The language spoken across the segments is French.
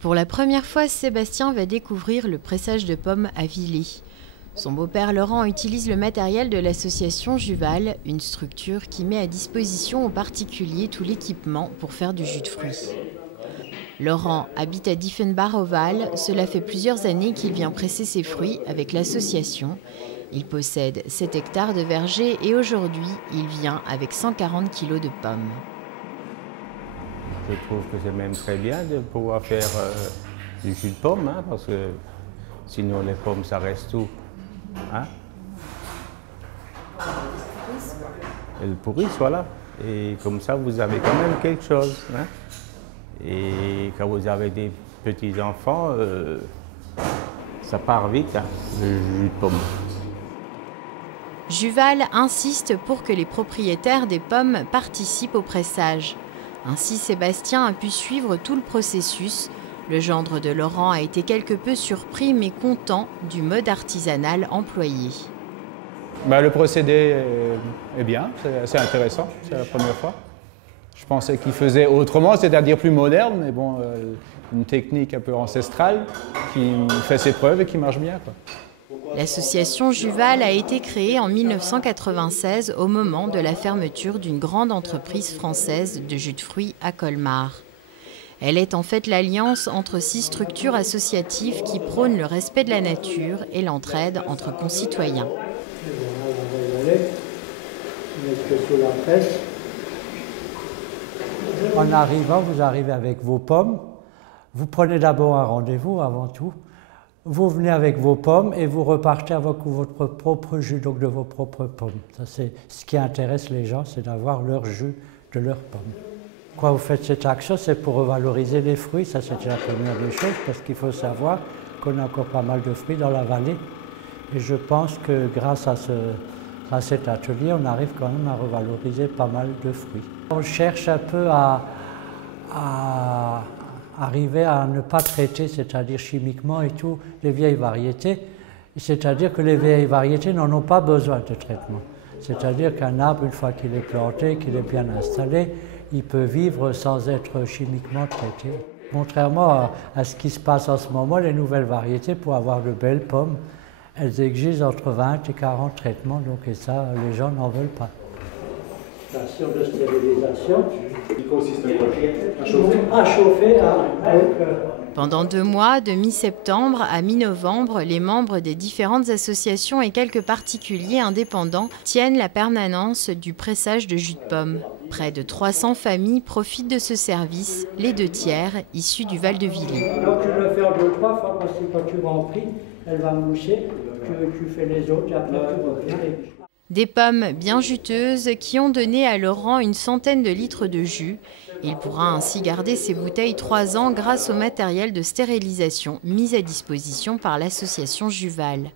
Pour la première fois, Sébastien va découvrir le pressage de pommes à Villers. Son beau-père Laurent utilise le matériel de l'association Juval, une structure qui met à disposition aux particuliers tout l'équipement pour faire du jus de fruits. Laurent habite à Diefenbach-au-Val. Cela fait plusieurs années qu'il vient presser ses fruits avec l'association. Il possède 7 hectares de verger et aujourd'hui, il vient avec 140 kilos de pommes. Je trouve que c'est même très bien de pouvoir faire du jus de pomme, hein, parce que sinon les pommes, ça reste tout. Hein? Elles pourrissent, voilà. Et comme ça, vous avez quand même quelque chose. Hein? Et quand vous avez des petits-enfants, ça part vite, hein, le jus de pomme. Juval insiste pour que les propriétaires des pommes participent au pressage. Ainsi, Sébastien a pu suivre tout le processus. Le gendre de Laurent a été quelque peu surpris mais content du mode artisanal employé. Le procédé est bien, c'est intéressant, c'est la première fois. Je pensais qu'il faisait autrement, c'est-à-dire plus moderne, mais bon, une technique un peu ancestrale qui fait ses preuves et qui marche bien, quoi. L'association Juval a été créée en 1996 au moment de la fermeture d'une grande entreprise française de jus de fruits à Colmar. Elle est en fait l'alliance entre 6 structures associatives qui prônent le respect de la nature et l'entraide entre concitoyens. En arrivant, vous arrivez avec vos pommes. Vous prenez d'abord un rendez-vous avant tout. Vous venez avec vos pommes et vous repartez avec votre propre jus, donc de vos propres pommes. Ça, c'est ce qui intéresse les gens, c'est d'avoir leur jus de leurs pommes. Pourquoi vous faites cette action? C'est pour revaloriser les fruits, ça c'était la première des choses, parce qu'il faut savoir qu'on a encore pas mal de fruits dans la vallée. Et je pense que grâce à cet atelier, on arrive quand même à revaloriser pas mal de fruits. On cherche un peu à arriver à ne pas traiter, c'est-à-dire chimiquement et tout, les vieilles variétés. C'est-à-dire que les vieilles variétés n'en ont pas besoin de traitement. C'est-à-dire qu'un arbre, une fois qu'il est planté, qu'il est bien installé, il peut vivre sans être chimiquement traité. Contrairement à ce qui se passe en ce moment, les nouvelles variétés, pour avoir de belles pommes, elles exigent entre 20 et 40 traitements, donc, et ça, les gens n'en veulent pas. Station de stérilisation. Il consiste à chauffer. À chauffer. Pendant 2 mois, de mi-septembre à mi-novembre, les membres des différentes associations et quelques particuliers indépendants tiennent la permanence du pressage de jus de pomme. Près de 300 familles profitent de ce service, les 2 tiers issus du Val de Villers. Donc tu le fais en 2 ou 3 fois parce que quand tu remplis, elle va moucher, tu fais les autres et après tu reviens. Des pommes bien juteuses qui ont donné à Laurent une centaine de litres de jus. Il pourra ainsi garder ses bouteilles 3 ans grâce au matériel de stérilisation mis à disposition par l'association Juval.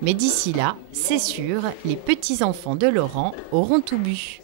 Mais d'ici là, c'est sûr, les petits-enfants de Laurent auront tout bu.